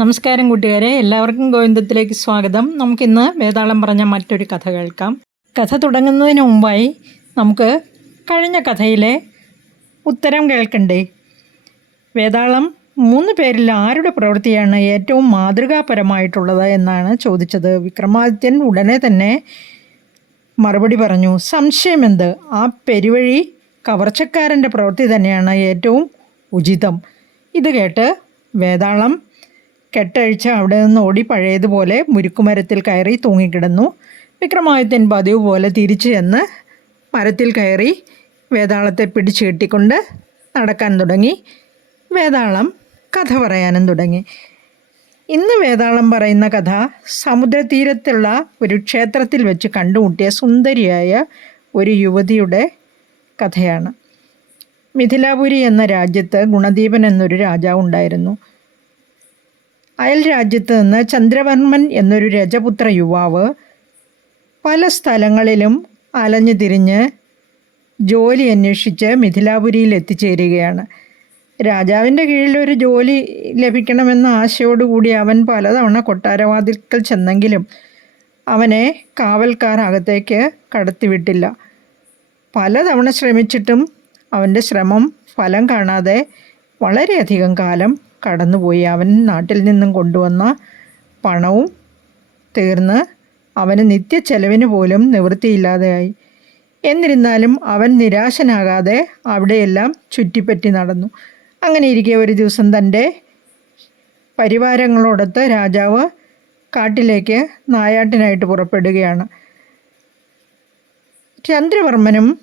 നമസ്കാരം കൂട്ടുകാരെ എല്ലാവർക്കും ഗോവിന്ദത്തിലേക്ക് സ്വാഗതം. നമുക്കിന്ന് വേതാളം പറഞ്ഞ മറ്റൊരു കഥ കേൾക്കാം. കഥ തുടങ്ങുന്നതിന് മുമ്പായി നമുക്ക് കഴിഞ്ഞ കഥയിലെ ഉത്തരം കേൾക്കണ്ടേ? വേതാളം മൂന്ന് പേരിൽ ആരുടെ പ്രവൃത്തിയാണ് ഏറ്റവും മാതൃകാപരമായിട്ടുള്ളത് എന്നാണ് ചോദിച്ചത്. വിക്രമാദിത്യൻ ഉടനെ തന്നെ മറുപടി പറഞ്ഞു സംശയമെന്ത് ആ പെരുവഴി കവർച്ചക്കാരന്റെ പ്രവൃത്തി തന്നെയാണ് ഏറ്റവും ഉചിതം. ഇത് കേട്ട് വേതാളം കെട്ടഴിച്ച അവിടെ നിന്ന് ഓടി പഴയതുപോലെ മുരുക്കുമരത്തിൽ കയറി തൂങ്ങിക്കിടന്നു. വിക്രമാദിത്യൻ പതിവ് പോലെ തിരിച്ചു ചെന്ന് മരത്തിൽ കയറി വേതാളത്തെ പിടിച്ചു കെട്ടിക്കൊണ്ട് നടക്കാൻ തുടങ്ങി. വേതാളം കഥ പറയാനും തുടങ്ങി. ഇന്ന് വേതാളം പറയുന്ന കഥ സമുദ്രതീരത്തുള്ള ഒരു ക്ഷേത്രത്തിൽ വെച്ച് കണ്ടുമുട്ടിയ സുന്ദരിയായ ഒരു യുവതിയുടെ കഥയാണ്. മിഥിലാപുരി എന്ന രാജ്യത്ത് ഗുണദീപൻ എന്നൊരു രാജാവ് ഉണ്ടായിരുന്നു അയൽ രാജ്യത്ത് നിന്ന് ചന്ദ്രവർമ്മൻ എന്നൊരു രജപുത്ര യുവാവ് പല സ്ഥലങ്ങളിലും അലഞ്ഞു തിരിഞ്ഞ് ജോലി അന്വേഷിച്ച് മിഥിലാപുരിയിൽ എത്തിച്ചേരുകയാണ്. രാജാവിന്റെ കീഴിൽ ഒരു ജോലി ലഭിക്കണമെന്ന ആശയോടുകൂടി അവൻ പലതവണ കൊട്ടാരവാതിൽക്കൽ ചെന്നെങ്കിലും അവനെ കാവൽക്കാർ അകത്തേക്ക് കടത്തിവിട്ടില്ല. പലതവണ ശ്രമിച്ചിട്ടും അവന്റെ ശ്രമം ഫലം കാണാതെ വളരെയധികം കാലം കടന്നുപോയി. അവൻ നാട്ടിൽ നിന്നും കൊണ്ടുവന്ന പണവും തീർന്ന് അവന് നിത്യ ചെലവിന് പോലും നിവൃത്തിയില്ലാതെയായി. എന്നിരുന്നാലും അവൻ നിരാശനാകാതെ അവിടെയെല്ലാം ചുറ്റിപ്പറ്റി നടന്നു. അങ്ങനെ ഇരിക്കെ ഒരു ദിവസം തന്റെ പരിവാരങ്ങളോടൊത്ത് രാജാവ് കാട്ടിലേക്ക് നായാട്ടിനായിട്ട് പുറപ്പെടുകയാണ്. ചന്ദ്രവർമ്മനും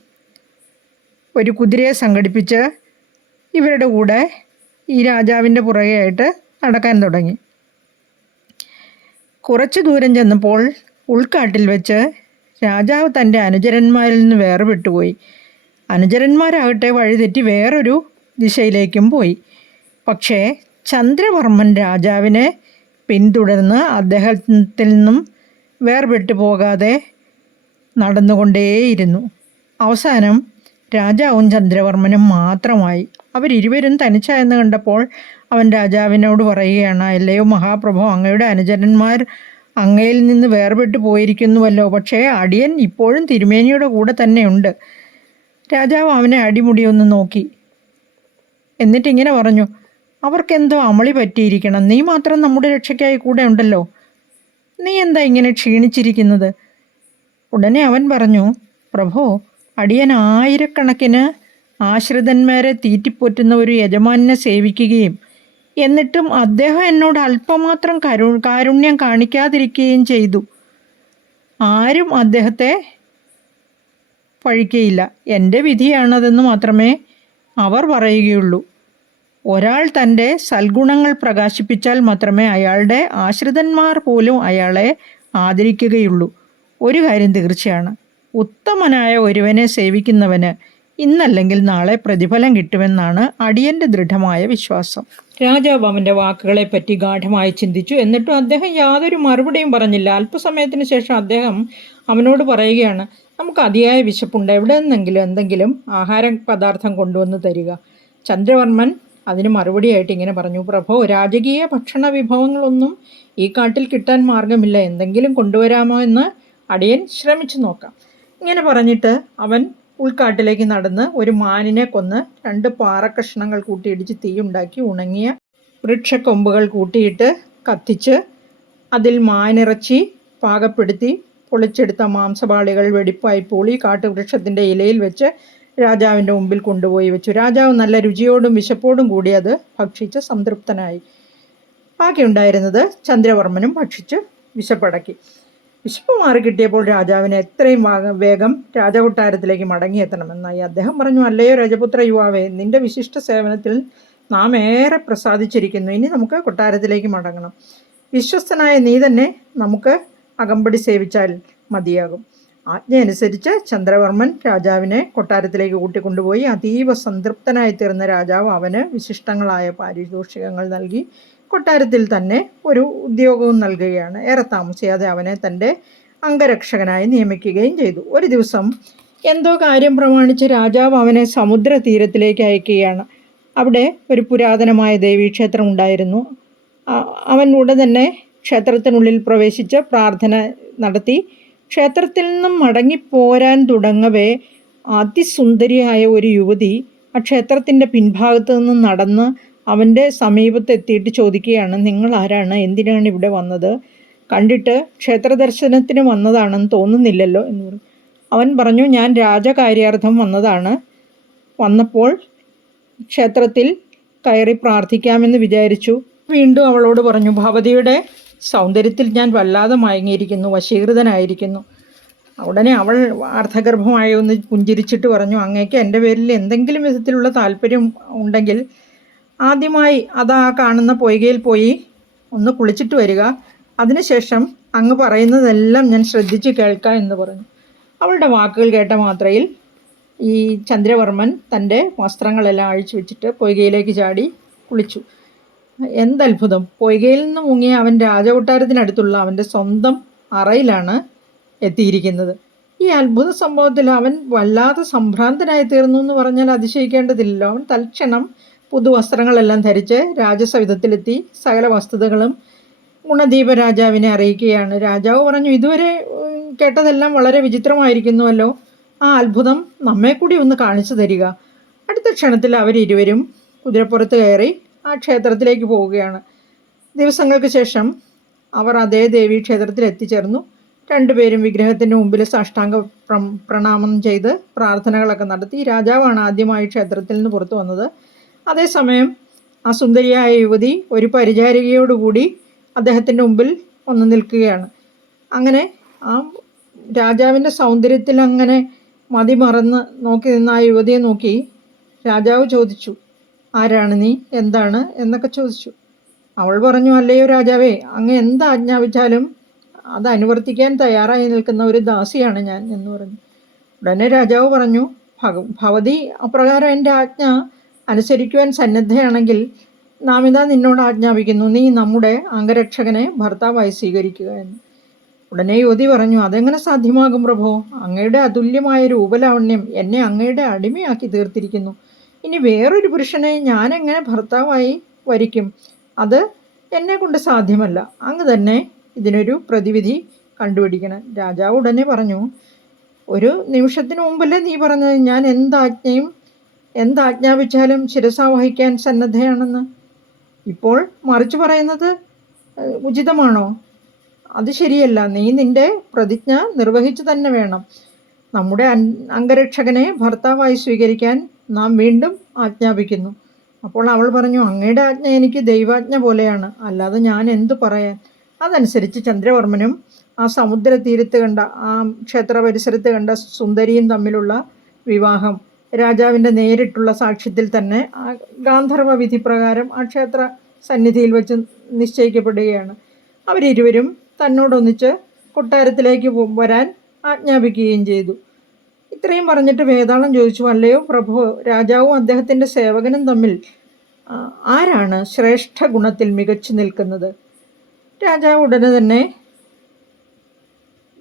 ഒരു കുതിരയെ സംഘടിപ്പിച്ച് ഇവരുടെ കൂടെ ഈ രാജാവിന്റെ പുറകെയായിട്ട് നടക്കാൻ തുടങ്ങി. കുറച്ച് ദൂരം ചെന്നപ്പോൾ ഉൾക്കാട്ടിൽ വെച്ച് രാജാവ് തന്റെ അനുചരന്മാരിൽ നിന്ന് വേറെ വിട്ടുപോയി അനുചരന്മാരാകട്ടെ വഴിതെറ്റി വേറൊരു ദിശയിലേക്കും പോയി. പക്ഷേ ചന്ദ്രവർമ്മൻ രാജാവിനെ പിന്തുടർന്ന് അദ്ദേഹത്തിൽ നിന്നും വേർപെട്ടു പോകാതെ നടന്നുകൊണ്ടേയിരുന്നു. അവസാനം രാജാവും ചന്ദ്രവർമ്മനും മാത്രമായി. അവരിരുവരും തനിച്ചായെന്ന് കണ്ടപ്പോൾ അവൻ രാജാവിനോട് പറയുകയാണ് അല്ലയോ മഹാപ്രഭോ അങ്ങയുടെ അനുചരന്മാർ അങ്ങയിൽ നിന്ന് വേർപെട്ടു പോയിരിക്കുന്നുവല്ലോ. പക്ഷേ അടിയൻ ഇപ്പോഴും തിരുമേനിയുടെ കൂടെ തന്നെയുണ്ട് രാജാവ് അവനെ അടിമുടി ഒന്ന് നോക്കി. എന്നിട്ടിങ്ങനെ പറഞ്ഞു അവർക്കെന്തോ അമളി പറ്റിയിരിക്കണം. നീ മാത്രം നമ്മുടെ രക്ഷയ്ക്കായി കൂടെ ഉണ്ടല്ലോ. നീ എന്താ ഇങ്ങനെ ക്ഷീണിച്ചിരിക്കുന്നത്? ഉടനെ അവൻ പറഞ്ഞു പ്രഭോ അടിയൻ ആയിരക്കണക്കിന് ആശ്രിതന്മാരെ തീറ്റിപ്പോറ്റുന്ന ഒരു യജമാനെ സേവിക്കുകയും എന്നിട്ടും അദ്ദേഹം എന്നോട് അല്പമാത്രം കരു കാരുണ്യം കാണിക്കാതിരിക്കുകയും ചെയ്തു. ആരും അദ്ദേഹത്തെ പഴിക്കയില്ല. എന്റെ വിധിയാണതെന്ന് മാത്രമേ അവർ പറയുകയുള്ളൂ. ഒരാൾ തന്റെ സൽഗുണങ്ങൾ പ്രകാശിപ്പിച്ചാൽ മാത്രമേ അയാളുടെ ആശ്രിതന്മാർ പോലും അയാളെ ആദരിക്കുകയുള്ളൂ. ഒരു കാര്യം തീർച്ചയാണ്. ഉത്തമനായ ഒരുവനെ സേവിക്കുന്നവന് ഇന്നല്ലെങ്കിൽ നാളെ പ്രതിഫലം കിട്ടുമെന്നാണ് അടിയന്റെ ദൃഢമായ വിശ്വാസം. രാജാവ് വാക്കുകളെ വാക്കുകളെപ്പറ്റി ഗാഠമായി ചിന്തിച്ചു. എന്നിട്ടും അദ്ദേഹം യാതൊരു മറുപടിയും പറഞ്ഞില്ല. അല്പസമയത്തിന് ശേഷം അദ്ദേഹം അവനോട് പറയുകയാണ് നമുക്ക് അതിയായ വിശപ്പുണ്ട്. എവിടെ നിന്നെങ്കിലും എന്തെങ്കിലും ആഹാര പദാർത്ഥം കൊണ്ടുവന്ന് തരിക. ചന്ദ്രവർമ്മൻ അതിന് മറുപടിയായിട്ട് ഇങ്ങനെ പറഞ്ഞു പ്രഭോ രാജകീയ ഭക്ഷണ വിഭവങ്ങളൊന്നും ഈ കാട്ടിൽ കിട്ടാൻ മാർഗമില്ല. എന്തെങ്കിലും കൊണ്ടുവരാമോ എന്ന് അടിയൻ ശ്രമിച്ചു നോക്കാം. ഇങ്ങനെ പറഞ്ഞിട്ട് അവൻ ഉൾക്കാട്ടിലേക്ക് നടന്ന് ഒരു മാനിനെ കൊന്ന് രണ്ട് പാറക്കഷ്ണങ്ങൾ കൂട്ടിയിടിച്ച് തീയുണ്ടാക്കി ഉണങ്ങിയ വൃക്ഷക്കൊമ്പുകൾ കൂട്ടിയിട്ട് കത്തിച്ച് അതിൽ മാനിറച്ചി പാകപ്പെടുത്തി പൊളിച്ചെടുത്ത മാംസപാളികൾ വെടിപ്പായി പൂളി കാട്ടുവൃക്ഷത്തിന്റെ ഇലയിൽ വെച്ച് രാജാവിന്റെ മുമ്പിൽ കൊണ്ടുപോയി വെച്ചു. രാജാവ് നല്ല രുചിയോടും വിശപ്പോടും കൂടി അത് ഭക്ഷിച്ച് സംതൃപ്തനായി. ബാക്കിയുണ്ടായിരുന്നത് ചന്ദ്രവർമ്മനും ഭക്ഷിച്ച് വിശപ്പടക്കി. വിശപ്പ് കിട്ടിയപ്പോൾ രാജാവിന് എത്രയും വേഗം രാജകൊട്ടാരത്തിലേക്ക് മടങ്ങിയെത്തണമെന്നായി അദ്ദേഹം പറഞ്ഞു അല്ലയോ രജപുത്ര യുവാവേ നിന്റെ വിശിഷ്ട സേവനത്തിൽ നാം ഏറെ പ്രസാദിച്ചിരിക്കുന്നു. ഇനി നമുക്ക് കൊട്ടാരത്തിലേക്ക് മടങ്ങണം. വിശ്വസ്തനായ നീ തന്നെ നമുക്ക് അകമ്പടി സേവിച്ചാൽ മതിയാകും. ആജ്ഞയനുസരിച്ച് ചന്ദ്രവർമ്മൻ രാജാവിനെ കൊട്ടാരത്തിലേക്ക് കൂട്ടിക്കൊണ്ടുപോയി. അതീവ സംതൃപ്തനായി തീർന്ന രാജാവ് അവന് വിശിഷ്ടങ്ങളായ പാരിതോഷികങ്ങൾ നൽകി. കൊട്ടാരത്തിൽ തന്നെ ഒരു ഉദ്യോഗവും നൽകുകയാണ്. ഏറെ താമസിയാതെ അവനെ തന്റെ അംഗരക്ഷകനായി നിയമിക്കുകയും ചെയ്തു. ഒരു ദിവസം എന്തോ കാര്യം പ്രമാണിച്ച് രാജാവ് അവനെ സമുദ്ര തീരത്തിലേക്ക് അയക്കുകയാണ്. അവിടെ ഒരു പുരാതനമായ ദേവീക്ഷേത്രം ഉണ്ടായിരുന്നു. അവൻ ഉടൻ തന്നെ ക്ഷേത്രത്തിനുള്ളിൽ പ്രവേശിച്ച് പ്രാർത്ഥന നടത്തി. ക്ഷേത്രത്തിൽ നിന്നും മടങ്ങിപ്പോരാൻ തുടങ്ങവേ അതിസുന്ദരിയായ ഒരു യുവതി ആ ക്ഷേത്രത്തിന്റെ പിൻഭാഗത്തു നിന്ന് നടന്ന് അവന്റെ സമീപത്ത് എത്തിയിട്ട് ചോദിക്കുകയാണ് നിങ്ങൾ ആരാണ്? എന്തിനാണ് ഇവിടെ വന്നത്? കണ്ടിട്ട് ക്ഷേത്ര ദർശനത്തിന് വന്നതാണെന്ന് തോന്നുന്നില്ലല്ലോ? എന്ന് പറഞ്ഞു. അവൻ പറഞ്ഞു ഞാൻ രാജകാര്യാർത്ഥം വന്നതാണ്. വന്നപ്പോൾ ക്ഷേത്രത്തിൽ കയറി പ്രാർത്ഥിക്കാമെന്ന് വിചാരിച്ചു. വീണ്ടും അവളോട് പറഞ്ഞു ഭവതിയുടെ സൗന്ദര്യത്തിൽ ഞാൻ വല്ലാതെ മയങ്ങിയിരിക്കുന്നു വശീകൃതനായിരിക്കുന്നു. ഉടനെ അവൾ അർത്ഥഗർഭമായി ഒന്ന് പുഞ്ചിരിച്ചിട്ട് പറഞ്ഞു അങ്ങേക്ക് എന്റെ പേരിൽ എന്തെങ്കിലും വിധത്തിലുള്ള താല്പര്യം ഉണ്ടെങ്കിൽ ആദ്യമായി അതാ കാണുന്ന പൊയ്കയിൽ പോയി ഒന്ന് കുളിച്ചിട്ട് വരിക. അതിനുശേഷം അങ്ങ് പറയുന്നതെല്ലാം ഞാൻ ശ്രദ്ധിച്ച് കേൾക്കാം എന്ന് പറഞ്ഞു. അവളുടെ വാക്കുകൾ കേട്ട മാത്രയിൽ ഈ ചന്ദ്രവർമ്മൻ തന്റെ വസ്ത്രങ്ങളെല്ലാം അഴിച്ചു വെച്ചിട്ട് പൊയ്കയിലേക്ക് ചാടി കുളിച്ചു. എന്തത്ഭുതം. പൊയ്കയിൽ നിന്ന് മുങ്ങിയ അവൻ രാജകൊട്ടാരത്തിനടുത്തുള്ള അവന്റെ സ്വന്തം അറയിലാണ് എത്തിയിരിക്കുന്നത്. ഈ അത്ഭുത സംഭവത്തിൽ അവൻ വല്ലാതെ സംഭ്രാന്തനായി തീർന്നു എന്ന് പറഞ്ഞാൽ അതിശയിക്കേണ്ടതില്ലല്ലോ. അവൻ തൽക്ഷണം പുതുവസ്ത്രങ്ങളെല്ലാം ധരിച്ച് രാജസവിധത്തിലെത്തി സകല വസ്തുതകളും ഗുണദീപ രാജാവിനെ അറിയിക്കുകയാണ്. രാജാവ് പറഞ്ഞു ഇതുവരെ കേട്ടതെല്ലാം വളരെ വിചിത്രമായിരിക്കുന്നുവല്ലോ. ആ അത്ഭുതം നമ്മെ കൂടി ഒന്ന് കാണിച്ചു തരിക. അടുത്ത ക്ഷണത്തിൽ അവരിരുവരും കുതിരപ്പുറത്ത് കയറി ആ ക്ഷേത്രത്തിലേക്ക് പോവുകയാണ്. ദിവസങ്ങൾക്ക് ശേഷം അവർ അതേ ദേവി ക്ഷേത്രത്തിൽ എത്തിച്ചേർന്നു. രണ്ടുപേരും വിഗ്രഹത്തിന്റെ മുമ്പിൽ സാഷ്ടാംഗ പ്രണാമം ചെയ്ത് പ്രാർത്ഥനകളൊക്കെ നടത്തി രാജാവാണ് ആദ്യമായി ക്ഷേത്രത്തിൽ നിന്ന് പുറത്തു വന്നത്. അതേസമയം ആ സുന്ദരിയായ യുവതി ഒരു പരിചാരികയോടുകൂടി അദ്ദേഹത്തിന്റെ മുമ്പിൽ ഒന്ന് നിൽക്കുകയാണ്. അങ്ങനെ ആ രാജാവിന്റെ സൗന്ദര്യത്തിൽ അങ്ങനെ മതിമറന്ന് നോക്കി നിന്ന ആ യുവതിയെ നോക്കി രാജാവ് ചോദിച്ചു ആരാണ് നീ? എന്താണ്? എന്നൊക്കെ ചോദിച്ചു. അവൾ പറഞ്ഞു അല്ലയോ രാജാവേ അങ്ങ് എന്ത് ആജ്ഞാപിച്ചാലും അത് അനുവർത്തിക്കാൻ തയ്യാറായി നിൽക്കുന്ന ഒരു ദാസിയാണ് ഞാൻ എന്ന് പറഞ്ഞു. ഉടനെ രാജാവ് പറഞ്ഞു ഭഗ ഭവതി അപ്രകാരം എന്റെ ആജ്ഞ അനുസരിക്കുവാൻ സന്നദ്ധയാണെങ്കിൽ നാം ഇതാ നിന്നോട് ആജ്ഞാപിക്കുന്നു. നീ നമ്മുടെ അംഗരക്ഷകനെ ഭർത്താവായി സ്വീകരിക്കുക എന്ന്. ഉടനെ യുവതി പറഞ്ഞു അതെങ്ങനെ സാധ്യമാകും പ്രഭു? അങ്ങയുടെ അതുല്യമായ രൂപലാവണ്യം എന്നെ അങ്ങയുടെ അടിമയാക്കി തീർത്തിരിക്കുന്നു. ഇനി വേറൊരു പുരുഷനെ ഞാൻ എങ്ങനെ ഭർത്താവായി വരിക്കും? അത് എന്നെ കൊണ്ട് സാധ്യമല്ല. അങ്ങ് തന്നെ ഇതിനൊരു പ്രതിവിധി കണ്ടുപിടിക്കണം. രാജാവ് ഉടനെ പറഞ്ഞു ഒരു നിമിഷത്തിന് മുമ്പല്ലേ നീ പറഞ്ഞത്? ഞാൻ എന്താജ്ഞയും എന്താജ്ഞാപിച്ചാലും ശിരസ വഹിക്കാൻ സന്നദ്ധയാണെന്ന്. ഇപ്പോൾ മറിച്ച് പറയുന്നത് ഉചിതമാണോ? അത് ശരിയല്ല. നീ നിന്റെ പ്രതിജ്ഞ നിർവഹിച്ചു തന്നെ വേണം. നമ്മുടെ അംഗരക്ഷകനെ ഭർത്താവായി സ്വീകരിക്കാൻ നാം വീണ്ടും ആജ്ഞാപിക്കുന്നു. അപ്പോൾ അവൾ പറഞ്ഞു അങ്ങയുടെ ആജ്ഞ എനിക്ക് ദൈവാജ്ഞ പോലെയാണ്. അല്ലാതെ ഞാൻ എന്തു പറയാൻ? അതനുസരിച്ച് ചന്ദ്രവർമ്മനും ആ സമുദ്ര തീരത്ത് കണ്ട ആ ക്ഷേത്ര പരിസരത്ത് കണ്ട സുന്ദരിയും തമ്മിലുള്ള വിവാഹം. രാജാവിന്റെ നേരിട്ടുള്ള സാക്ഷ്യത്തിൽ തന്നെ ഗാന്ധർവ വിധി പ്രകാരം ആ ക്ഷേത്ര സന്നിധിയിൽ വെച്ച് നിശ്ചയിക്കപ്പെടുകയാണ്. അവരിരുവരും തന്നോടൊന്നിച്ച് കൊട്ടാരത്തിലേക്ക് വരാൻ ആജ്ഞാപിക്കുകയും ചെയ്തു. ഇത്രയും പറഞ്ഞിട്ട് വേതാളം ചോദിച്ചു അല്ലയോ പ്രഭു രാജാവും അദ്ദേഹത്തിന്റെ സേവകനും തമ്മിൽ ആരാണ് ശ്രേഷ്ഠ ഗുണത്തിൽ മികച്ചു നിൽക്കുന്നത്? രാജാവ് ഉടനെ തന്നെ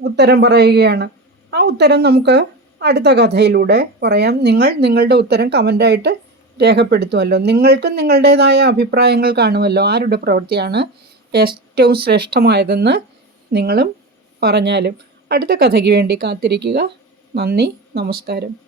ഉത്തരം പറയുകയാണ്. ആ ഉത്തരം നമുക്ക് അടുത്ത കഥയിലൂടെ പറയാം. നിങ്ങൾ നിങ്ങളുടെ ഉത്തരം കമന്റായിട്ട് രേഖപ്പെടുത്തുമല്ലോ. നിങ്ങൾക്കും നിങ്ങളുടേതായ അഭിപ്രായങ്ങൾ കാണുമല്ലോ. ആരുടെ പ്രവൃത്തിയാണ് ഏറ്റവും ശ്രേഷ്ഠമായതെന്ന് നിങ്ങളും പറഞ്ഞാലും. അടുത്ത കഥയ്ക്ക് വേണ്ടി കാത്തിരിക്കുക. നന്ദി നമസ്കാരം.